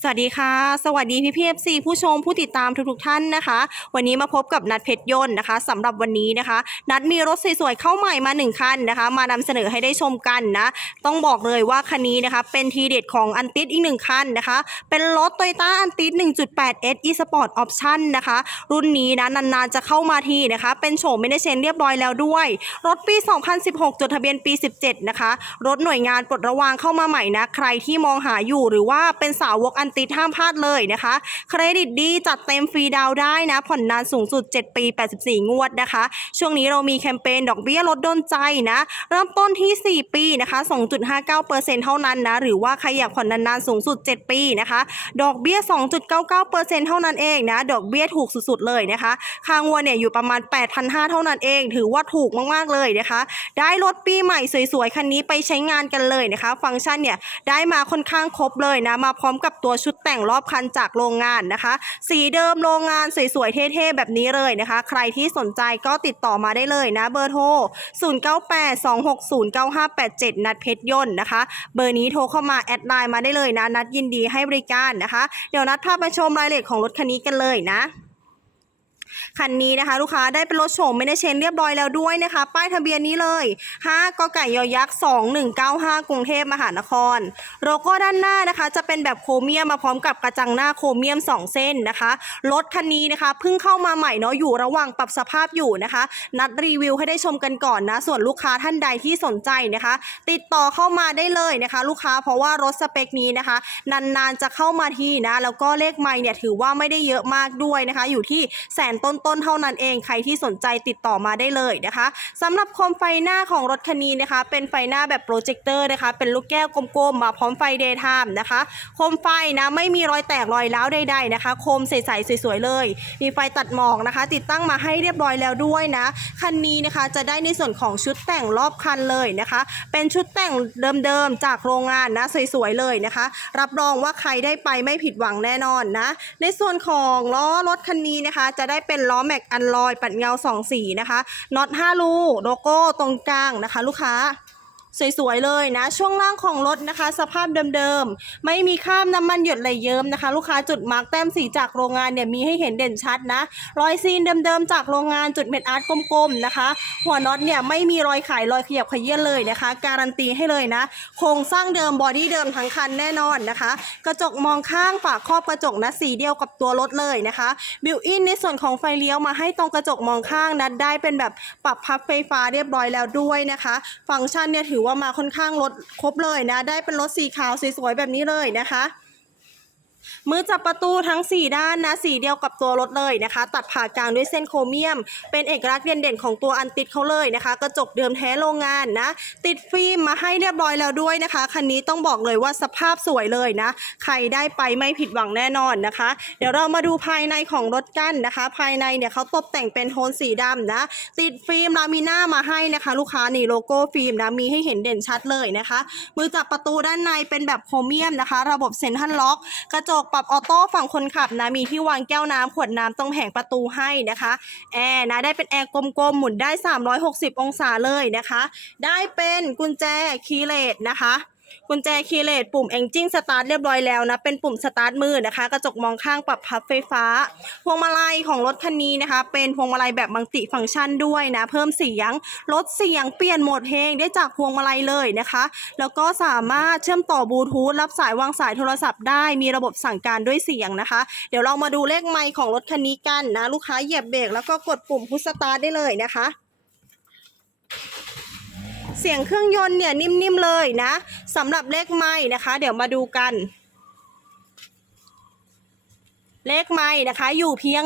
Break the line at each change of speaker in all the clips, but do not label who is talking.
สวัสดีค่ะ สวัสดีพี่พีเอฟซีผู้ชมผู้ติดตามทุกๆท่านนะคะ วันนี้มาพบกับนัดเพชรยนต์นะคะสำหรับวันนี้นะคะ นัดมีรถสวยๆเข้าใหม่มาหนึ่งคันนะคะ มานำเสนอให้ได้ชมกันนะ ต้องบอกเลยว่าคันนี้นะคะ เป็นทีเด็ดของอันติสอีกหนึ่งคันนะคะ เป็นรถ t o y ต้าอันติส 1.8 S e-sport option นะคะ รุ่นนี้นะนานๆจะเข้ามาทีนะคะ เป็นโฉมไม่ได้เชนเรียบร้อยแล้วด้วย รถปี 2016 จดทะเบียนปี 17 นะคะ รถหน่วยงานปลดระวางเข้ามาใหม่นะ ใครที่มองหาอยู่หรือว่าเป็นสาวกอันติดห้ามพลาดเลยนะคะ เครดิตดีจัดเต็มฟรีดาวได้นะ ผ่อนนานสูงสุด 7 ปี 84 งวดนะคะ ช่วงนี้เรามีแคมเปญดอกเบี้ยลดโดนใจนะ เริ่มต้นที่ 4 ปีนะคะ 2.59%เท่านั้นนะ หรือว่าใครอยากผ่อนนานๆสูงสุด 7 ปีนะคะ ดอกเบี้ย 2.99%เท่านั้นเองนะ ดอกเบี้ยถูกสุดๆเลยนะคะค่างวดเนี่ยอยู่ประมาณ 8,500 เท่านั้นเอง ถือว่าถูกมากๆเลยนะคะ ได้รถปีใหม่สวยๆ คันนี้ไปใช้งานกันเลยนะคะ ฟังก์ชันเนี่ยได้มาค่อนข้างครบเลยนะ มาพร้อมกับตัวชุดแต่งรอบคันจากโรงงานนะคะ สีเดิมโรงงานสวยๆ เท่ๆ แบบนี้เลยนะคะ ใครที่สนใจก็ติดต่อมาได้เลยนะ เบอร์โทร 0982609587 นัดเพชรยนต์นะคะ เบอร์นี้โทรเข้ามาแอดไลน์มาได้เลยนะ นัดยินดีให้บริการนะคะ เดี๋ยวนัดพาไปชมรายละเอียดของรถคันนี้กันเลยนะ คันนี้นะคะ ลูกค้าได้เป็นรถโฉมไม่ได้เชนเรียบร้อยแล้วด้วยนะคะ ป้ายทะเบียนนี้เลย5กไก่ยอยักษ์2195 กรุงเทพมหานคร โลโก้ด้านหน้านะคะ จะเป็นแบบโครเมียมมาพร้อมกับกระจังหน้าโครเมียม 2 เส้นนะคะ รถคันนี้นะคะเพิ่งเข้ามาใหม่เนาะอยู่ระหว่างปรับสภาพอยู่นะคะ นัดรีวิวให้ได้ชมกันก่อนนะ ส่วนลูกค้าท่านใดที่สนใจนะคะ ติดต่อเข้ามาได้เลยนะคะ ลูกค้าเพราะว่ารถสเปคนี้นะคะ นานๆจะเข้ามาทีนะ แล้วก็เลขไม่เนี่ยถือว่าไม่ได้เยอะมากด้วยนะคะ อยู่ที่แสนต้นๆเท่านั้นเองใครที่สนใจติดต่อมาได้เลยนะคะสำหรับโคมไฟหน้าของรถคันนี้นะคะ เป็นไฟหน้าแบบโปรเจคเตอร์นะคะ เป็นลูกแก้วกลมๆมาพร้อมไฟเดย์ไทม์นะคะ โคมไฟนะไม่มีรอยแตกรอยร้าวใดๆนะคะ โคมใสๆสวยๆเลย มีไฟตัดหมอกนะคะ ติดตั้งมาให้เรียบร้อยแล้วด้วยนะ คันนี้นะคะจะได้ในส่วนของชุดแต่งรอบคันเลยนะคะ เป็นชุดแต่งเดิมๆจากโรงงานนะสวยๆเลยนะคะ รับรองว่าใครได้ไปไม่ผิดหวังแน่นอนนะ ในส่วนของล้อรถคันนี้นะคะ จะได้เป็นป็นล้อแม็กอันลอย ปัดเงา 2 สีนะคะน็อต5รูโลโก้ตรงกลางนะคะ ลูกค้า สวยๆเลยนะ ช่วงล่างของรถนะคะ สภาพเดิมๆ ไม่มีข้ามน้ำมันหยดไหลเยิ้มนะคะ ลูกค้าจุดมาร์กแต้มสีจากโรงงานเนี่ยมีให้เห็นเด่นชัดนะ รอยซีนเดิมๆ จากโรงงานจุดเม็ดอาร์ตกลมๆนะคะ หัวน็อตเนี่ยไม่มีรอยขายรอยขยับขยื่นเลยนะคะ การันตีให้เลยนะ โครงสร้างเดิมบอดี้เดิมทั้งคันแน่นอนนะคะ กระจกมองข้างฝาครอบกระจกนะสีเดียวกับตัวรถเลยนะคะบิวอินในส่วนของไฟเลี้ยวมาให้ตรงกระจกมองข้างนะได้เป็นแบบปรับพับไฟฟ้าเรียบร้อยแล้วด้วยนะคะ ฟังก์ชันเนี่ยถือว่ามาค่อนข้างรถครบเลยนะ ได้เป็นรถสีขาวสวยๆแบบนี้เลยนะคะ มือจับประตูทั้ง 4 ด้านนะสีเดียวกับตัวรถเลยนะคะ ตัดผ่ากลางด้วยเส้นโครเมียม เป็นเอกลักษณ์เด่นๆของตัวอันติดเขาเลยนะคะ กระจกเดิมแท้โรงงานนะ ติดฟิล์มมาให้เรียบร้อยแล้วด้วยนะคะ คันนี้ต้องบอกเลยว่าสภาพสวยเลยนะ ใครได้ไปไม่ผิดหวังแน่นอนนะคะ เดี๋ยวเรามาดูภายในของรถกันนะคะ ภายในเนี่ยเขาตกแต่งเป็นโทนสีดำนะ ติดฟิล์มลามิน่ามาให้นะคะ ลูกค้านี่โลโก้ฟิล์มนะมีให้เห็นเด่นชัดเลยนะคะ มือจับประตูด้านในเป็นแบบโครเมียมนะคะ ระบบเซ็นทรัลล็อกกระจกปรับออโต้ฝั่งคนขับนะมีที่วางแก้วน้ำขวดน้ำตรงแผงประตูให้นะคะแอร์นะได้เป็นแอร์กลมๆหมุนได้ 360 องศาเลยนะคะ ได้เป็นกุญแจคีย์เลสนะคะ กุญแจคีย์เลสปุ่ม Engine Start เรียบร้อยแล้วนะ เป็นปุ่มสตาร์ทมือนะคะ กระจกมองข้างปรับพับไฟฟ้า พวงมาลัยของรถคันนี้นะคะ เป็นพวงมาลัยแบบมัลติฟังก์ชันด้วยนะ เพิ่มเสียง ลดเสียง เปลี่ยนโหมดเพลงได้จากพวงมาลัยเลยนะคะ แล้วก็สามารถเชื่อมต่อบลูทูธรับสายวางสายโทรศัพท์ได้ มีระบบสั่งการด้วยเสียงนะคะ เดี๋ยวเรามาดูเลขไมค์ของรถคันนี้กันนะ ลูกค้าเหยียบเบรกแล้วก็กดปุ่มพุชสตาร์ทได้เลยนะคะ เสียงเครื่องยนต์เนี่ยนิ่มๆเลยนะสำหรับเลขไม้นะคะ เดี๋ยวมาดูกัน เลขไม่นะคะอยู่เพียง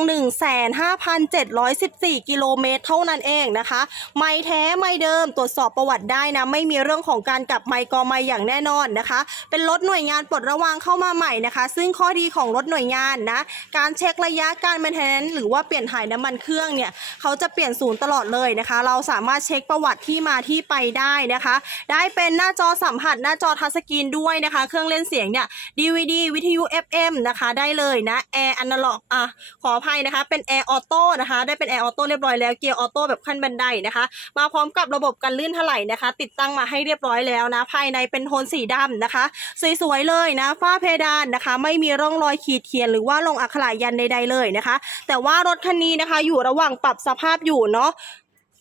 15,714 กิโลเมตรเท่านั้นเองนะคะ ไม่แท้ไม่เดิมตรวจสอบประวัติได้นะ ไม่มีเรื่องของการกลับไม่กอไม่อย่างแน่นอนนะคะ เป็นรถหน่วยงานปลดระวางเข้ามาใหม่นะคะ ซึ่งข้อดีของรถหน่วยงานนะ การเช็คระยะการแมนเทนหรือว่าเปลี่ยนถ่ายน้ำมันเครื่องเนี่ยเขาจะเปลี่ยนศูนย์ตลอดเลยนะคะ เราสามารถเช็คประวัติที่มาที่ไปได้นะคะ ได้เป็นหน้าจอสัมผัสหน้าจอทัชสกรีนด้วยนะคะ เครื่องเล่นเสียงเนี่ย DVD วิทยุ FM นะคะได้เลยนะแอร์อนาล็อกอะขออภัยนะคะ เป็นแอร์ออโต้นะคะ ได้เป็นแอร์ออโต้เรียบร้อยแล้ว เกียร์ออโต้แบบขั้นบันไดนะคะ มาพร้อมกับระบบกันลื่นถลายนะคะ ติดตั้งมาให้เรียบร้อยแล้วนะ ภายในเป็นโทนสีดำนะคะ สวยๆเลยนะฝ้าเพดานนะคะ ไม่มีร่องรอยขีดเขียนหรือว่าลงอักขระยันใดๆเลยนะคะ แต่ว่ารถคันนี้นะคะ อยู่ระหว่างปรับสภาพอยู่เนาะ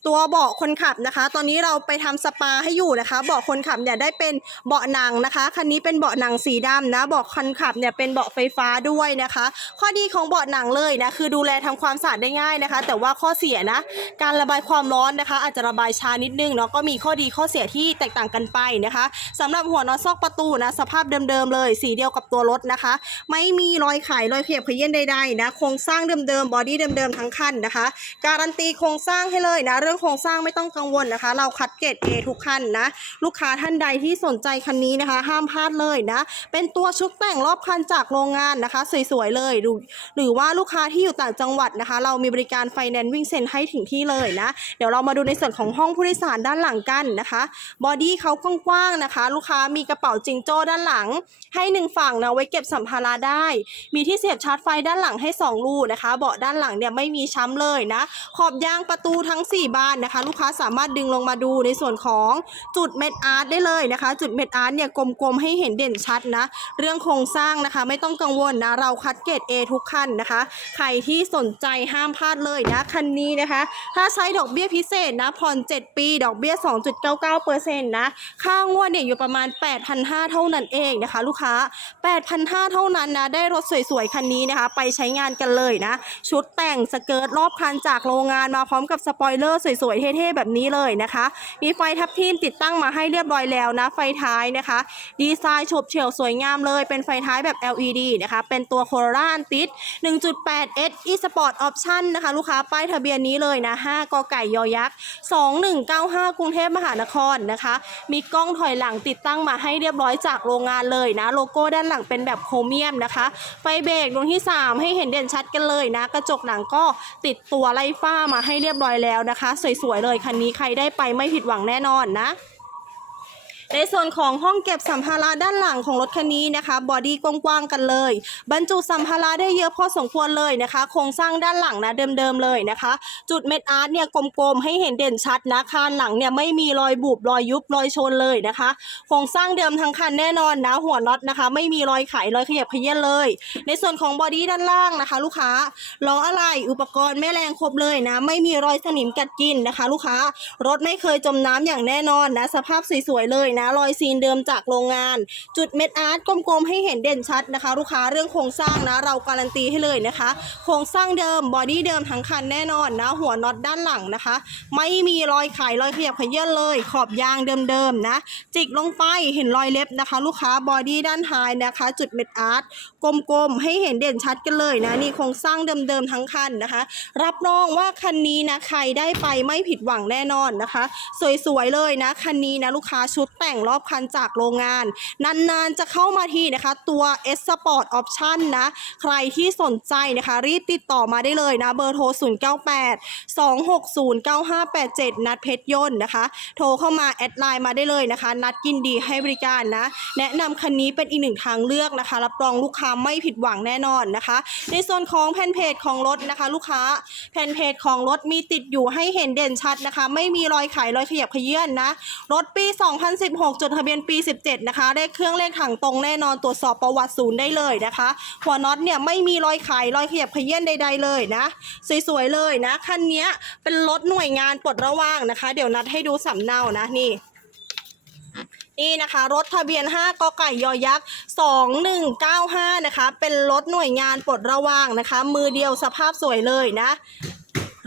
ตัวเบาะคนขับนะคะ ตอนนี้เราไปทำสปาให้อยู่นะคะ เบาะคนขับเนี่ยได้เป็นเบาะหนังนะคะ คันนี้เป็นเบาะหนังสีดำนะ เบาะคนขับเนี่ยเป็นเบาะไฟฟ้าด้วยนะคะ ข้อดีของเบาะหนังเลยนะคือดูแลทำความสะอาดได้ง่ายนะคะ แต่ว่าข้อเสียนะ การระบายความร้อนนะคะ อาจจะระบายช้านิดนึงเนาะ ก็มีข้อดีข้อเสียที่แตกต่างกันไปนะคะสำหรับหัวนอตซอกประตูนะ สภาพเดิมๆเลย สีเดียวกับตัวรถนะคะ ไม่มีรอยไขรอยเขียบเขยี้ยนใดๆนะ โครงสร้างเดิมๆ บอดี้เดิมๆ ทั้งคันนะคะ การันตีโครงสร้างให้เลยนะเรื่องรื่องโครงสร้างไม่ต้องกังวลนะคะ เราคัดเกรด A ทุกคันนะ ลูกค้าท่านใดที่สนใจคันนี้นะคะ ห้ามพลาดเลยนะ เป็นตัวชุดแต่งรอบคันจากโรงงานนะคะ สวยๆเลย หรือว่าลูกค้าที่อยู่ต่างจังหวัดนะคะ เรามีบริการไฟแนนซ์วิ่งเซ็นให้ถึงที่เลยนะ เดี๋ยวเรามาดูในส่วนของห้องผู้โดยสารด้านหลังกันนะคะบอดี้เขากว้างๆนะคะ ลูกค้ามีกระเป๋าจิงโจ้ด้านหลัง ให้หนึ่งฝั่งนะไว้เก็บสัมภาระได้ มีที่เสียบชาร์จไฟด้านหลังให้ 2 รูนะคะ เบาะด้านหลังเนี่ยไม่มีช้ำเลยนะ ขอบยางประตูทั้ง 4 บานนะคะ ลูกค้าสามารถดึงลงมาดูในส่วนของจุดเม็ดอาร์ตได้เลยนะคะ จุดเม็ดอาร์ตเนี่ยกลมๆให้เห็นเด่นชัดนะ เรื่องโครงสร้างนะคะ ไม่ต้องกังวลนะ เราคัดเกรด A ทุกคันนะคะ ใครที่สนใจห้ามพลาดเลยนะ คันนี้นะคะ ถ้าใช้ดอกเบี้ยพิเศษนะผ่อน 7 ปี ดอกเบี้ย 2.99%นะค่างวดเนี่ยอยู่ประมาณ 8,500 เท่านั้นเองนะคะ ลูกค้า 8,500 เท่านั้นนะได้รถสวยๆ คันนี้นะคะ ไปใช้งานกันเลยนะ ชุดแต่งสเกิร์ตรอบคันจากโรงงานมาพร้อมกับสปอยเลอร์สวยๆเท่ๆแบบนี้เลยนะคะ มีไฟทับทิมติดตั้งมาให้เรียบร้อยแล้วนะ ไฟท้ายนะคะ ดีไซน์ฉบเฉี่ยวสวยงามเลยเป็นไฟท้ายแบบ LED นะคะ เป็นตัวโคโรล่าติด 1.8 S e Sport Option นะคะ ลูกค้าป้ายทะเบียนนี้เลยนะ 5 กไก่ยอยักษ์ 2195 กรุงเทพมหานครนะคะ มีกล้องถอยหลังติดตั้งมาให้เรียบร้อยจากโรงงานเลยนะ โลโก้ด้านหลังเป็นแบบโครเมียมนะคะ ไฟเบรกดวงที่ 3 ให้เห็นเด่นชัดกันเลยนะ กระจกหลังก็ติดตัวไล่ฟ้ามาให้เรียบร้อยแล้วนะคะสวยๆเลยคันนี้ใครได้ไปไม่ผิดหวังแน่นอนนะ ในส่วนของห้องเก็บสัมภาระด้านหลังของรถคันนี้นะคะ บอดี้กว้างๆกันเลย บรรจุสัมภาระได้เยอะพอสมควรเลยนะคะ โครงสร้างด้านหลังนะเดิมๆเลยนะคะ จุดเม็ดอาร์ตเนี่ยกลมๆให้เห็นเด่นชัดนะคานหลังเนี่ยไม่มีรอยบุบรอยยุบรอยชนเลยนะคะ โครงสร้างเดิมทั้งคันแน่นอนนะหัวน็อตนะคะ ไม่มีรอยไขรอยขยับขยี้เลย ในส่วนของบอดี้ด้านล่างนะคะ ลูกค้าล้ออะไรอุปกรณ์แม่แรงครบเลยนะ ไม่มีรอยสนิมกัดกินนะคะ ลูกค้ารถไม่เคยจมน้ำอย่างแน่นอนนะ สภาพสวยๆเลยนะรอยซีนเดิมจากโรงงาน จุดเม็ดอาร์ตกลมๆให้เห็นเด่นชัดนะคะ ลูกค้าเรื่องโครงสร้างนะเราการันตีให้เลยนะคะ โครงสร้างเดิมบอดี้เดิมทั้งคันแน่นอนนะ หัวน็อตด้านหลังนะคะ ไม่มีรอยไขรอยขยับเขยื้อนเลย ขอบยางเดิมๆนะจิกลงไปเห็นรอยเล็บนะคะ ลูกค้าบอดี้ด้านท้ายนะคะ จุดเม็ดอาร์ตกลมๆให้เห็นเด่นชัดกันเลยนะนี่โครงสร้างเดิมๆทั้งคันนะคะ รับรองว่าคันนี้นะใครได้ไปไม่ผิดหวังแน่นอนนะคะ สวยๆเลยนะคันนี้นะลูกค้าชุดแต่แข่งรอบคันจากโรงงาน นานๆจะเข้ามาทีนะคะ ตัว S Sport Option นะ ใครที่สนใจนะคะ รีบติดต่อมาได้เลยนะ เบอร์โทร 098 260 9587 นัดเพชรยนต์นะคะ โทรเข้ามาแอดไลน์มาได้เลยนะคะ นัดยินดีให้บริการนะ แนะนำคันนี้เป็นอีกหนึ่งทางเลือกนะคะ รับรองลูกค้าไม่ผิดหวังแน่นอนนะคะ ในส่วนของแผ่นเพจของรถนะคะ ลูกค้าแผ่นเพจของรถมีติดอยู่ให้เห็นเด่นชัดนะคะ ไม่มีรอยไขรอยขยับขยื่นนะ รถปี2016 จดทะเบียนปี 17 นะคะ ได้เครื่องเลขถังตรงแน่นอนตรวจสอบประวัติศูนย์ได้เลยนะคะ หัวน็อตเนี่ยไม่มีรอยไขรอยขยับเขยื่อนใด ๆ เลยนะ สวยๆเลยนะคันนี้เป็นรถหน่วยงานปลดระวางนะคะ เดี๋ยวนัดให้ดูสำเนานะนี่นี่นะคะ รถทะเบียน 5กไก่ยอยักษ์2195 นะคะ เป็นรถหน่วยงานปลดระวางนะคะ มือเดียวสภาพสวยเลยนะ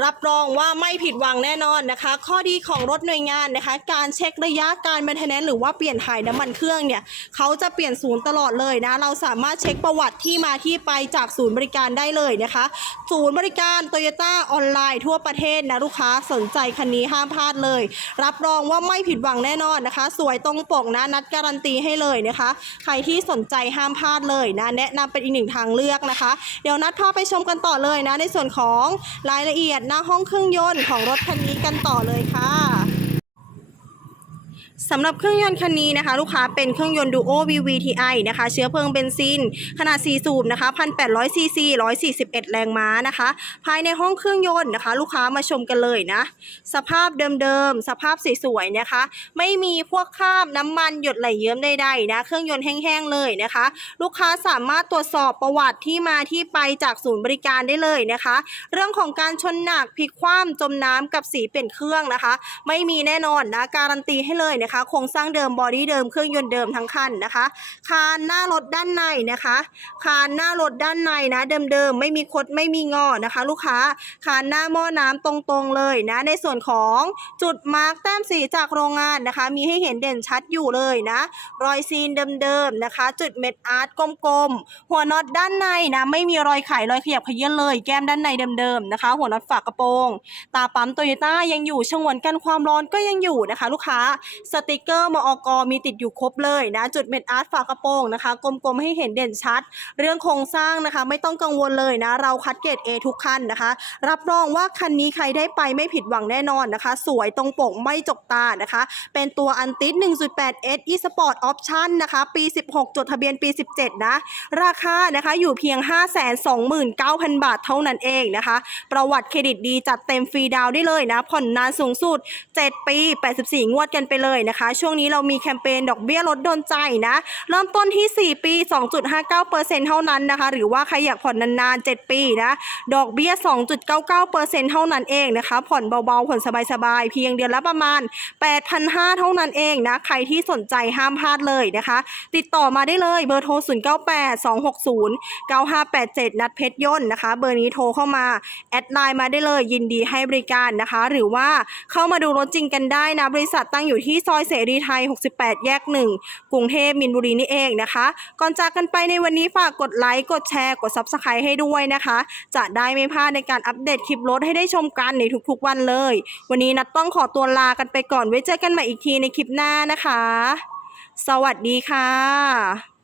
รับรองว่าไม่ผิดหวังแน่นอนนะคะ ข้อดีของรถหน่วยงานนะคะ การเช็คระยะการ m ม i เทนแนนหรือว่าเปลี่ยนถ่ายน้ำมันเครื่องเนี่ยเขาจะเปลี่ยนศูนย์ตลอดเลยนะ เราสามารถเช็คประวัติที่มาที่ไปจากศูนย์บริการได้เลยนะคะ ศูนย์บริการโตโยต้าออนไลน์ทั่วประเทศนะลูกค้าสนใจคันนี้ห้ามพลาดเลย รับรองว่าไม่ผิดหวังแน่นอนนะคะ สวยตรงปกนะนัดการันตีให้เลยนะคะ ใครที่สนใจห้ามพลาดเลยนะแนะนำเป็นอีกหนึ่งทางเลือกนะคะ เดี๋ยวนัดพาไปชมกันต่อเลยนะในส่วนของรายละเอียดหน้าห้องเครื่องยนต์ของรถคันนี้กันต่อเลยค่ะ สำหรับเครื่องยนต์คันนี้นะคะ ลูกค้าเป็นเครื่องยนต์ Duo VVTi นะคะ เชื้อเพลิงเบนซิน ขนาด 4 สูบนะคะ1,800ซีซี141 แรงม้านะคะ ภายในห้องเครื่องยนต์นะคะ ลูกค้ามาชมกันเลยนะ สภาพเดิมๆ สภาพสวยๆนะคะ ไม่มีพวกคราบน้ำมันหยดไหลเยิ้มใดๆนะ เครื่องยนต์แห้งๆเลยนะคะ ลูกค้าสามารถตรวจสอบประวัติที่มาที่ไปจากศูนย์บริการได้เลยนะคะ เรื่องของการชนหนักพลิกคว่ำจมน้ำกับสีเปลี่ยนเครื่องนะคะ ไม่มีแน่นอนนะการันตีให้เลยนะคะโครงสร้างเดิมบอดี้เดิมเครื่องยนต์เดิมทั้งคันนะคะ คานหน้ารถด้านในนะคะ คานหน้ารถด้านในนะเดิมๆไม่มีคดไม่มีงอนะคะ ลูกค้าคานหน้าหม้อน้ำตรงๆเลยนะ ในส่วนของจุดมาร์กแต้มสีจากโรงงานนะคะ มีให้เห็นเด่นชัดอยู่เลยนะ รอยซีนเดิมๆนะคะ จุดเม็ดอาร์ตกลมๆ หัวน็อตด้านในนะ ไม่มีรอยไขรอยขยับขยื่นเลย แก้มด้านในเดิมๆนะคะ หัวน็อตฝากระโปรง ตาปั๊มโตโยต้ายังอยู่ชงวนกันความร้อนก็ยังอยู่นะคะ ลูกค้าสติกเกอร์มอกมีติดอยู่ครบเลยนะ จุดเม็ดอาร์ตฝากระโปรงนะคะ กลมๆให้เห็นเด่นชัด เรื่องโครงสร้างนะคะ ไม่ต้องกังวลเลยนะ เราคัดเกรด A ทุกคันนะคะ รับรองว่าคันนี้ใครได้ไปไม่ผิดหวังแน่นอนนะคะ สวยตรงปกไม่จกตานะคะ เป็นตัวอันติส 1.8S e-sport option นะคะ ปี 16 จดทะเบียนปี 17 นะ ราคานะคะอยู่เพียง 529,000 บาทเท่านั้นเองนะคะ ประวัติเครดิตดีจัดเต็มฟรีดาวได้เลยนะ ผ่อนนานสูงสุด 7 ปี 84 งวดกันไปเลยนะคะช่วงนี้เรามีแคมเปญดอกเบี้ยลดโดนใจนะ เริ่มต้นที่ 4 ปี 2.59%เท่านั้นนะคะ หรือว่าใครอยากผ่อนนานๆ 7 ปีนะ ดอกเบี้ย 2.99%เท่านั้นเองนะคะ ผ่อนเบาๆ ผ่อนสบายๆ เพียงเดือนละประมาณ 8,500 เท่านั้นเองนะ ใครที่สนใจห้ามพลาดเลยนะคะ ติดต่อมาได้เลยเบอร์โทร 0982609587 นัดเพชรยนต์นะคะ เบอร์นี้โทรเข้ามา แอดไลน์มาได้เลยยินดีให้บริการนะคะ หรือว่าเข้ามาดูรถจริงกันได้นะ บริษัทตั้งอยู่ที่ซอยอยเสรีไทย 68 แยก 1 กรุงเทพมินบุรีนี่เองนะคะ ก่อนจากกันไปในวันนี้ฝากกดไลค์ กดแชร์ กด Subscribe ให้ด้วยนะคะ จะได้ไม่พลาดในการอัปเดตคลิปรถให้ได้ชมกันในทุกๆวันเลย วันนี้นัดต้องขอตัวลากันไปก่อนไว้เจอกันใหม่อีกทีในคลิปหน้านะคะ สวัสดีค่ะ